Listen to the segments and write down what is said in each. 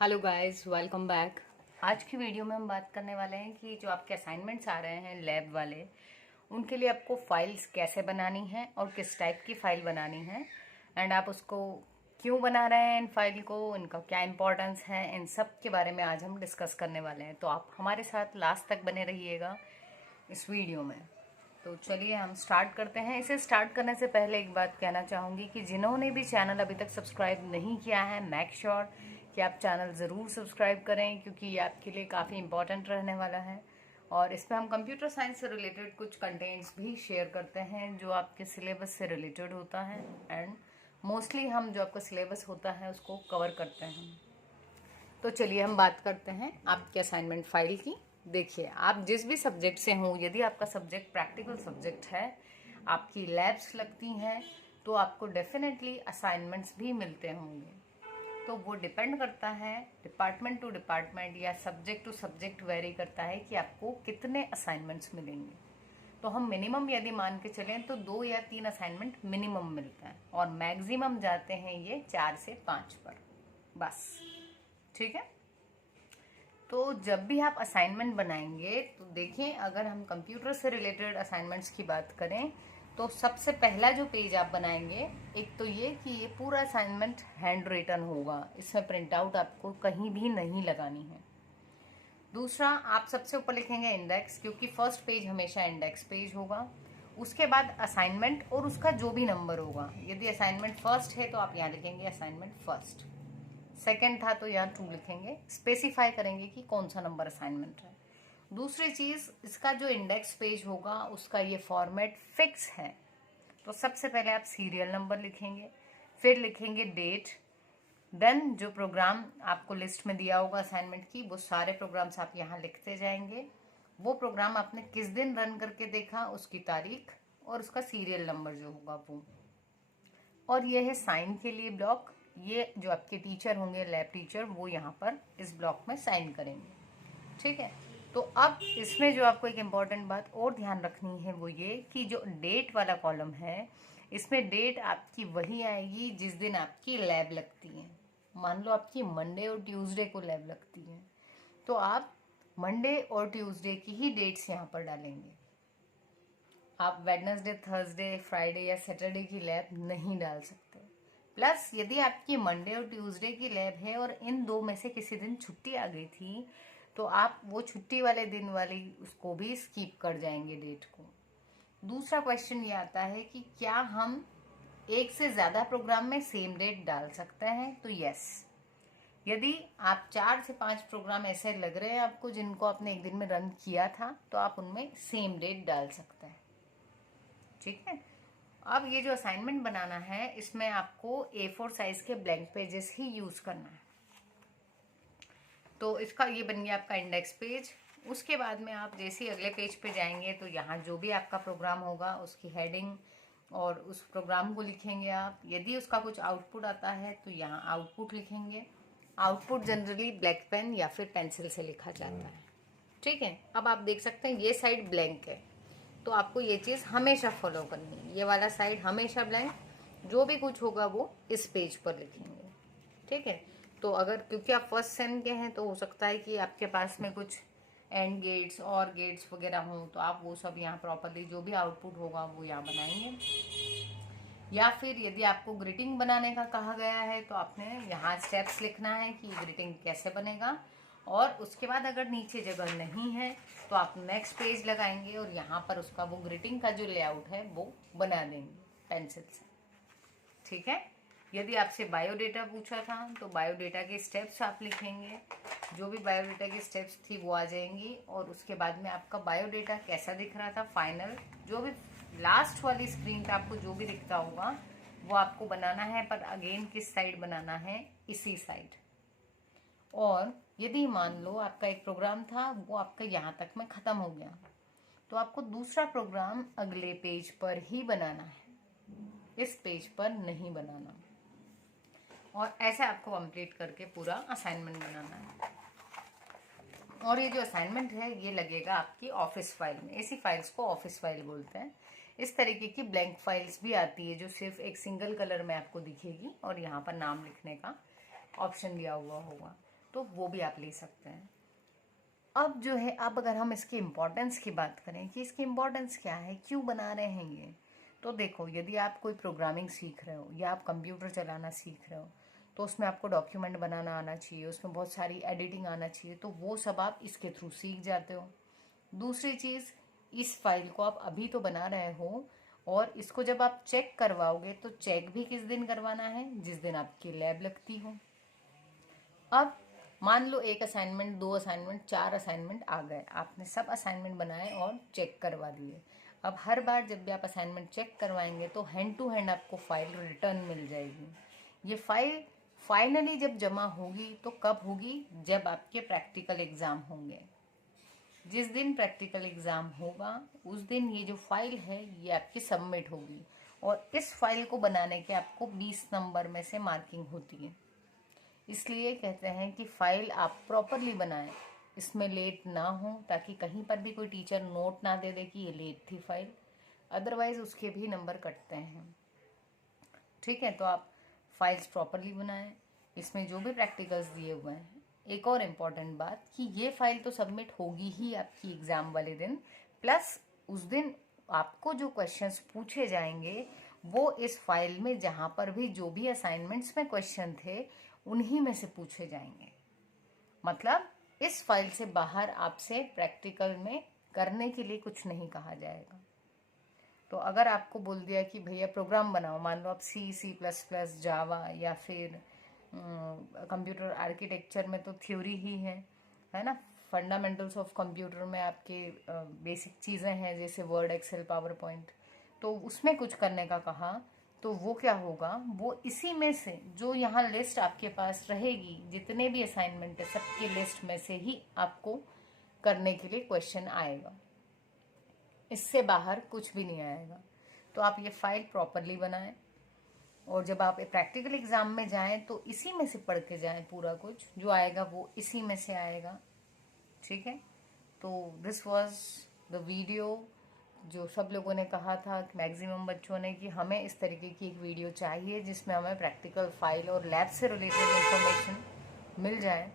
Hello guys, welcome back. आज की video में हम बात करने वाले हैं कि जो आपके असाइनमेंट्स आ रहे हैं लैब वाले, उनके लिए आपको फाइल्स कैसे बनानी है और किस टाइप की फाइल बनानी है एंड आप उसको क्यों बना रहे हैं, इन फाइल को, इनका क्या इंपॉर्टेंस है, इन सब के बारे में आज हम डिस्कस करने वाले हैं। तो आप हमारे साथ लास्ट तक बने रहिएगा इस वीडियो में। तो चलिए हम स्टार्ट करते हैं। इसे स्टार्ट करने से पहले एक बात कहना चाहूँगी कि जिन्होंने भी चैनल अभी तक सब्सक्राइब नहीं किया है, मेक श्योर कि आप चैनल ज़रूर सब्सक्राइब करें, क्योंकि ये आपके लिए काफ़ी इंपॉर्टेंट रहने वाला है। और इसमें हम कंप्यूटर साइंस से रिलेटेड कुछ कंटेंट्स भी शेयर करते हैं जो आपके सिलेबस से रिलेटेड होता है एंड मोस्टली हम जो आपका सिलेबस होता है उसको कवर करते हैं। तो चलिए हम बात करते हैं आपके असाइनमेंट फाइल की। देखिए, आप जिस भी सब्जेक्ट से हों, यदि आपका सब्जेक्ट प्रैक्टिकल सब्जेक्ट है, आपकी लैब्स लगती हैं, तो आपको डेफिनेटली असाइनमेंट्स भी मिलते होंगे। तो वो डिपेंड करता है डिपार्टमेंट टू डिपार्टमेंट या सब्जेक्ट टू सब्जेक्ट वेरी करता है कि आपको कितने असाइनमेंट्स मिलेंगे। तो हम मिनिमम यदि मान के चलें तो 2 या 3 असाइनमेंट मिनिमम मिलता है और मैक्सिमम जाते हैं ये 4 से 5 पर, बस। ठीक है। तो जब भी आप असाइनमेंट बनाएंगे तो देखें, अगर हम कंप्यूटर से रिलेटेड असाइनमेंट्स की बात करें तो सबसे पहला जो पेज आप बनाएंगे, एक तो ये कि ये पूरा असाइनमेंट हैंड रिटन होगा, इसमें प्रिंट आउट आपको कहीं भी नहीं लगानी है। दूसरा, आप सबसे ऊपर लिखेंगे इंडेक्स, क्योंकि फर्स्ट पेज हमेशा इंडेक्स पेज होगा। उसके बाद असाइनमेंट और उसका जो भी नंबर होगा, यदि असाइनमेंट फर्स्ट है तो आप यहाँ लिखेंगे असाइनमेंट फर्स्ट, सेकेंड था तो यहाँ 2 लिखेंगे, स्पेसिफाई करेंगे कि कौन सा नंबर असाइनमेंट है। दूसरी चीज, इसका जो इंडेक्स पेज होगा उसका ये फॉर्मेट फिक्स है। तो सबसे पहले आप सीरियल नंबर लिखेंगे, फिर लिखेंगे डेट, देन जो प्रोग्राम आपको लिस्ट में दिया होगा असाइनमेंट की, वो सारे प्रोग्राम्स आप यहाँ लिखते जाएंगे। वो प्रोग्राम आपने किस दिन रन करके देखा, उसकी तारीख और उसका सीरियल नंबर जो होगा वो। और ये है साइन के लिए ब्लॉक। ये जो आपके टीचर होंगे, लैब टीचर, वो यहाँ पर इस ब्लॉक में साइन करेंगे। ठीक है। तो अब इसमें जो आपको एक इम्पॉर्टेंट बात और ध्यान रखनी है वो ये कि जो डेट वाला कॉलम है, इसमें डेट आपकी वही आएगी जिस दिन आपकी लैब लगती है। मान लो आपकी मंडे और ट्यूसडे को लैब लगती है, तो आप मंडे और ट्यूसडे की ही डेट्स यहाँ पर डालेंगे। आप वेडनेसडे, थर्सडे, फ्राइडे या सैटरडे की लैब नहीं डाल सकते। प्लस यदि आपकी मंडे और ट्यूसडे की लैब है और इन 2 में से किसी दिन छुट्टी आ गई थी, तो आप वो छुट्टी वाले दिन वाली उसको भी स्किप कर जाएंगे डेट को। दूसरा क्वेश्चन ये आता है कि क्या हम एक से ज़्यादा प्रोग्राम में सेम डेट डाल सकते हैं? तो यस। यदि आप 4 से 5 प्रोग्राम ऐसे लग रहे हैं आपको जिनको आपने एक दिन में रन किया था, तो आप उनमें सेम डेट डाल सकते हैं। ठीक है। अब ये जो असाइनमेंट बनाना है, इसमें आपको A4 साइज के ब्लैंक पेजेस ही यूज करना है। तो इसका ये बन गया आपका इंडेक्स पेज। उसके बाद में आप जैसे ही अगले पेज पे जाएंगे तो यहाँ जो भी आपका प्रोग्राम होगा उसकी हेडिंग और उस प्रोग्राम को लिखेंगे आप। यदि उसका कुछ आउटपुट आता है तो यहाँ आउटपुट लिखेंगे। आउटपुट जनरली ब्लैक पेन या फिर पेंसिल से लिखा जाता है। ठीक है। अब आप देख सकते हैं ये साइड ब्लैंक है, तो आपको ये चीज़ हमेशा फॉलो करनी है। ये वाला साइड हमेशा ब्लैंक, जो भी कुछ होगा वो इस पेज पर लिखेंगे। ठीक है। तो अगर क्योंकि आप फर्स्ट सेम के हैं तो हो सकता है कि आपके पास में कुछ एंड गेट्स और गेट्स वगैरह हों, तो आप वो सब यहाँ प्रॉपरली जो भी आउटपुट होगा वो यहाँ बनाएंगे। या फिर यदि आपको ग्रीटिंग बनाने का कहा गया है तो आपने यहाँ स्टेप्स लिखना है कि ग्रीटिंग कैसे बनेगा। और उसके बाद अगर नीचे जगह नहीं है तो आप नेक्स्ट पेज लगाएंगे और यहाँ पर उसका वो ग्रीटिंग का जो लेआउट है वो बना देंगे पेंसिल से। ठीक है। यदि आपसे बायोडेटा पूछा था तो बायोडेटा के स्टेप्स आप लिखेंगे, जो भी बायोडेटा की स्टेप्स थी वो आ जाएंगी। और उसके बाद में आपका बायोडेटा कैसा दिख रहा था फाइनल, जो भी लास्ट वाली स्क्रीन पे आपको जो भी दिखता होगा वो आपको बनाना है, पर अगेन किस साइड बनाना है, इसी साइड। और यदि मान लो आपका एक प्रोग्राम था वो आपका यहाँ तक में ख़त्म हो गया, तो आपको दूसरा प्रोग्राम अगले पेज पर ही बनाना है, इस पेज पर नहीं बनाना। और ऐसे आपको कंप्लीट करके पूरा असाइनमेंट बनाना है। और ये जो असाइनमेंट है ये लगेगा आपकी ऑफिस फाइल में। ऐसी फाइल्स को ऑफिस फाइल बोलते हैं। इस तरीके की ब्लैंक फाइल्स भी आती है जो सिर्फ एक सिंगल कलर में आपको दिखेगी और यहाँ पर नाम लिखने का ऑप्शन दिया हुआ होगा। तो वो भी आप ले सकते हैं। अब जो है, अब अगर हम इसकी इम्पोर्टेंस की बात करें कि इसकी इम्पोर्टेंस क्या है, क्यों बना रहे हैं ये, तो देखो, यदि आप कोई प्रोग्रामिंग सीख रहे हो या आप कंप्यूटर चलाना सीख रहे हो तो उसमें आपको डॉक्यूमेंट बनाना आना चाहिए, उसमें बहुत सारी एडिटिंग आना चाहिए, तो वो सब आप इसके थ्रू सीख जाते हो। दूसरी चीज़, इस फाइल को आप अभी तो बना रहे हो और इसको जब आप चेक करवाओगे तो चेक भी किस दिन करवाना है, जिस दिन आपकी लैब लगती हो। अब मान लो एक असाइनमेंट, 2 असाइनमेंट, 4 असाइनमेंट आ गए, आपने सब असाइनमेंट बनाए और चेक करवा दिए। अब हर बार जब भी आप असाइनमेंट चेक करवाएंगे तो हैंड टू हैंड आपको फाइल रिटर्न मिल जाएगी। ये फाइल फाइनली जब जमा होगी तो कब होगी, जब आपके प्रैक्टिकल एग्जाम होंगे। जिस दिन प्रैक्टिकल एग्जाम होगा उस दिन ये जो फाइल है ये आपकी सबमिट होगी, और इस फाइल को बनाने के आपको 20 नंबर में से मार्किंग होती है। इसलिए कहते हैं कि फाइल आप प्रॉपरली बनाएं, इसमें लेट ना हो, ताकि कहीं पर भी कोई टीचर नोट ना दे कि ये लेट थी फाइल, अदरवाइज उसके भी नंबर कटते हैं। ठीक है, तो आप फाइल्स प्रॉपरली बनाएं, इसमें जो भी प्रैक्टिकल्स दिए हुए हैं। एक और इम्पॉर्टेंट बात कि ये फाइल तो सबमिट होगी ही आपकी एग्ज़ाम वाले दिन, प्लस उस दिन आपको जो क्वेश्चंस पूछे जाएंगे वो इस फाइल में जहाँ पर भी जो भी असाइनमेंट्स में क्वेश्चन थे उन्हीं में से पूछे जाएंगे। मतलब इस फाइल से बाहर आपसे प्रैक्टिकल में करने के लिए कुछ नहीं कहा जाएगा। तो अगर आपको बोल दिया कि भैया प्रोग्राम बनाओ, मान लो आप C++, जावा या फिर कंप्यूटर आर्किटेक्चर में तो थ्योरी ही है ना, फंडामेंटल्स ऑफ कंप्यूटर में आपके बेसिक चीज़ें हैं जैसे वर्ड, एक्सेल, पावर पॉइंट, तो उसमें कुछ करने का कहा तो वो क्या होगा, वो इसी में से जो यहाँ लिस्ट आपके पास रहेगी, जितने भी असाइनमेंट है सबकी लिस्ट में से ही आपको करने के लिए क्वेश्चन आएगा, इससे बाहर कुछ भी नहीं आएगा। तो आप ये फाइल प्रॉपरली बनाएं और जब आप प्रैक्टिकल एग्जाम में जाएं तो इसी में से पढ़ के जाएं, पूरा कुछ जो आएगा वो इसी में से आएगा। ठीक है, तो दिस वाज द वीडियो जो सब लोगों ने कहा था, मैक्सिमम बच्चों ने, कि हमें इस तरीके की एक वीडियो चाहिए जिसमें हमें प्रैक्टिकल फाइल और लैब से रिलेटेड इन्फॉर्मेशन मिल जाए।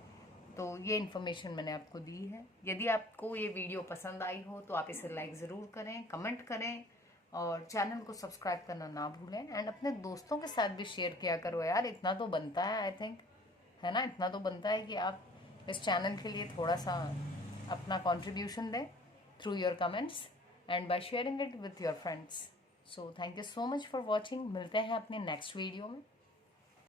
तो ये इन्फॉर्मेशन मैंने आपको दी है। यदि आपको ये वीडियो पसंद आई हो तो आप इसे लाइक ज़रूर करें, कमेंट करें और चैनल को सब्सक्राइब करना ना भूलें, एंड अपने दोस्तों के साथ भी शेयर किया करो यार, इतना तो बनता है, आई थिंक, है ना, इतना तो बनता है कि आप इस चैनल के लिए थोड़ा सा अपना कंट्रीब्यूशन दें through your comments and by sharing it with your friends. So thank you so much for watching. मिलते हैं अपने नेक्स्ट वीडियो में।